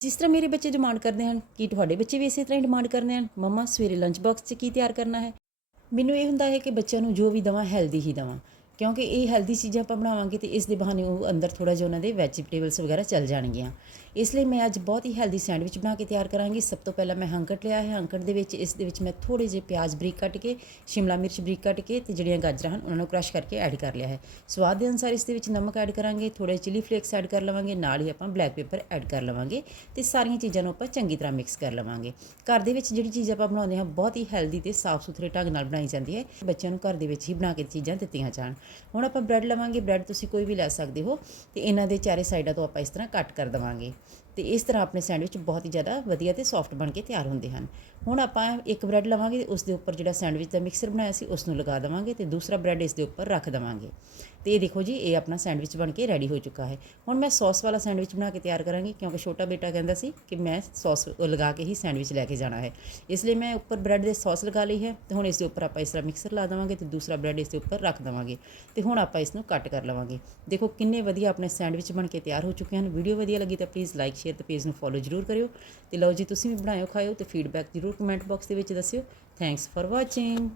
ਜਿਸ ਤਰ੍ਹਾਂ ਮੇਰੇ ਬੱਚੇ ਡਿਮਾਂਡ ਕਰਦੇ ਹਨ, ਕਿ ਤੁਹਾਡੇ ਬੱਚੇ ਵੀ ਇਸੇ ਤਰ੍ਹਾਂ ਹੀ ਡਿਮਾਂਡ ਕਰਦੇ ਹਨ? ਮੰਮਾ, ਸਵੇਰੇ ਲੰਚ ਬਾਕਸ 'ਚ ਕੀ ਤਿਆਰ ਕਰਨਾ ਹੈ? ਮੈਨੂੰ ਇਹ ਹੁੰਦਾ ਹੈ ਕਿ ਬੱਚਿਆਂ ਨੂੰ ਜੋ ਵੀ ਦਵਾਂ ਹੈਲਦੀ ਹੀ ਦਵਾਂ। ਕਿਉਂਕਿ ਇਹ ਹੈਲਦੀ ਚੀਜ਼ਾਂ ਆਪਾਂ ਬਣਾਵਾਂਗੇ ਤੇ ਇਸ ਦੇ ਬਹਾਨੇ ਉਹ ਅੰਦਰ ਥੋੜਾ ਜਿਹਾ ਉਹਨਾਂ ਦੇ ਵੈਜੀਟੇਬਲਸ ਵਗੈਰਾ ਚੱਲ ਜਾਣਗੀਆਂ। ਇਸ ਲਈ ਮੈਂ ਅੱਜ ਬਹੁਤ ਹੀ ਹੈਲਦੀ ਸੈਂਡਵਿਚ ਬਣਾ ਕੇ ਤਿਆਰ ਕਰਾਂਗੀ। ਸਭ ਤੋਂ ਪਹਿਲਾਂ ਮੈਂ ਹੰਕਟ ਲਿਆ ਹੈ। ਹੰਕਟ ਦੇ ਵਿੱਚ ਇਸ ਦੇ ਵਿੱਚ ਮੈਂ ਥੋੜੇ ਜਿਹੇ ਪਿਆਜ਼ ਬਰੀਕ ਕੱਟ ਕੇ, ਸ਼ਿਮਲਾ ਮਿਰਚ ਬਰੀਕ ਕੱਟ ਕੇ ਤੇ ਜਿਹੜੀਆਂ ਗਾਜਰਾਂ ਹਨ ਉਹਨਾਂ ਨੂੰ ਕ੍ਰਸ਼ ਕਰਕੇ ਐਡ ਕਰ ਲਿਆ ਹੈ। ਸਵਾਦ ਦੇ ਅਨੁਸਾਰ ਇਸ ਦੇ ਵਿੱਚ ਨਮਕ ਐਡ ਕਰਾਂਗੇ ਥੋੜੇ ਚਿਲੀ ਫਲੇਕਸ ਐਡ ਕਰ ਲਵਾਂਗੇ, ਨਾਲ ਹੀ ਆਪਾਂ ਬਲੈਕ ਪੇਪਰ ਐਡ ਕਰ ਲਵਾਂਗੇ ਤੇ ਸਾਰੀਆਂ ਚੀਜ਼ਾਂ ਨੂੰ ਆਪਾਂ ਚੰਗੀ ਤਰ੍ਹਾਂ ਮਿਕਸ ਕਰ ਲਵਾਂਗੇ। ਘਰ ਦੇ ਵਿੱਚ ਜਿਹੜੀ ਚੀਜ਼ ਆਪਾਂ ਬਣਾਉਂਦੇ ਹਾਂ, ਬਹੁਤ ਹੀ ਹੈਲਦੀ ਤੇ ਸਾਫ਼ ਸੁਥਰੇ ਢੰਗ ਨਾਲ ਬਣਾਈ ਜਾਂਦੀ ਹੈ। ਬੱਚਿਆਂ ਨੂੰ ਘਰ ਦੇ ਵਿੱਚ ਹੀ ਬਣਾ ਕੇ ਚੀਜ਼ਾਂ ਦਿੱਤੀਆਂ ਜਾਣ। ਹੁਣ ਆਪਾਂ ਬ੍ਰੈਡ ਲਵਾਂਗੇ ਬ੍ਰੈਡ ਤੁਸੀਂ ਕੋਈ ਵੀ ਲੈ ਸਕਦੇ ਹੋ ਤੇ ਇਹਨਾਂ ਦੇ ਚਾਰੇ ਸਾਈਡਾਂ ਤੋਂ ਆਪਾਂ ਇਸ ਤਰ੍ਹਾਂ ਕੱਟ ਕਰ ਦਵਾਂਗੇ। ਤੇ ਇਸ ਤਰ੍ਹਾਂ ਆਪਣੇ ਸੈਂਡਵਿਚ ਬਹੁਤ ਹੀ ਜ਼ਿਆਦਾ ਵਧੀਆ ਤੇ ਸੌਫਟ ਬਣ ਕੇ ਤਿਆਰ ਹੁੰਦੇ ਹਨ। ਹੁਣ ਆਪਾਂ ਇੱਕ ਬ੍ਰੈਡ ਲਵਾਂਗੇ, ਉਸ ਦੇ ਉੱਪਰ ਜਿਹੜਾ ਸੈਂਡਵਿਚ ਦਾ ਮਿਕਸਰ ਬਣਾਇਆ ਸੀ, ਉਸ ਨੂੰ ਲਗਾ ਦੇਵਾਂਗੇ ਤੇ ਦੂਸਰਾ ਬ੍ਰੈਡ ਇਸ ਦੇ ਉੱਪਰ ਰੱਖ ਦੇਵਾਂਗੇ। ਤੇ ਇਹ ਦੇਖੋ ਜੀ, ਇਹ ਆਪਣਾ ਸੈਂਡਵਿਚ ਬਣ ਕੇ ਰੈਡੀ ਹੋ ਚੁੱਕਾ ਹੈ। ਹੁਣ ਮੈਂ ਸੌਸ ਵਾਲਾ ਸੈਂਡਵਿਚ ਬਣਾ ਕੇ ਤਿਆਰ ਕਰਾਂਗੀ, ਕਿਉਂਕਿ ਛੋਟਾ ਬੇਟਾ ਕਹਿੰਦਾ ਸੀ ਕਿ ਮੈਂ ਸੌਸ ਲਗਾ ਕੇ ਹੀ ਸੈਂਡਵਿਚ ਲੈ ਕੇ ਜਾਣਾ ਹੈ। ਇਸ ਲਈ ਮੈਂ ਉੱਪਰ ਬ੍ਰੈਡ ਦੇ ਸੌਸ ਲਗਾ ਲਈ ਹੈ ਤੇ ਹੁਣ ਇਸ ਦੇ ਉੱਪਰ ਆਪਾਂ ਇਸ ਤਰ੍ਹਾਂ ਮਿਕਸਰ ਲਾ ਦੇਵਾਂਗੇ ਤੇ ਦੂਸਰਾ ਬ੍ਰੈਡ ਇਸ ਦੇ ਉੱਪਰ ਰੱਖ ਦੇਵਾਂਗੇ। ਤੇ ਹੁਣ ਆਪਾਂ ਇਸ ਨੂੰ ਕੱਟ ਕਰ ਲਵਾਂਗੇ। ਦੇਖੋ ਕਿੰਨੇ ਵਧੀਆ ਆਪਣੇ ਸੈਂਡਵਿਚ ਬਣ ਕੇ ਤਿਆਰ ਹੋ ਚੁੱਕੇ ਹਨ। ਵੀਡੀਓ ਵਧੀਆ ਲੱਗੀ ਤਾਂ ਪਲੀਜ਼ ਲਾਈਕ ਸ਼ੇਅਰ ਤੇ ਪੇਜ ਨੂੰ ਫੋਲੋ ਜ਼ਰੂਰ ਕਰਿਓ ਤੇ ਲਓ ਜੀ, ਤੁਸੀਂ ਵੀ ਬਣਾਇਓ, ਖਾਇਓ ਤੇ ਫੀਡਬੈਕ ਜ਼ਰੂਰ ਕਮੈਂਟ ਬਾਕਸ ਦੇ ਵਿੱਚ ਦੱਸਿਓ। Thanks for watching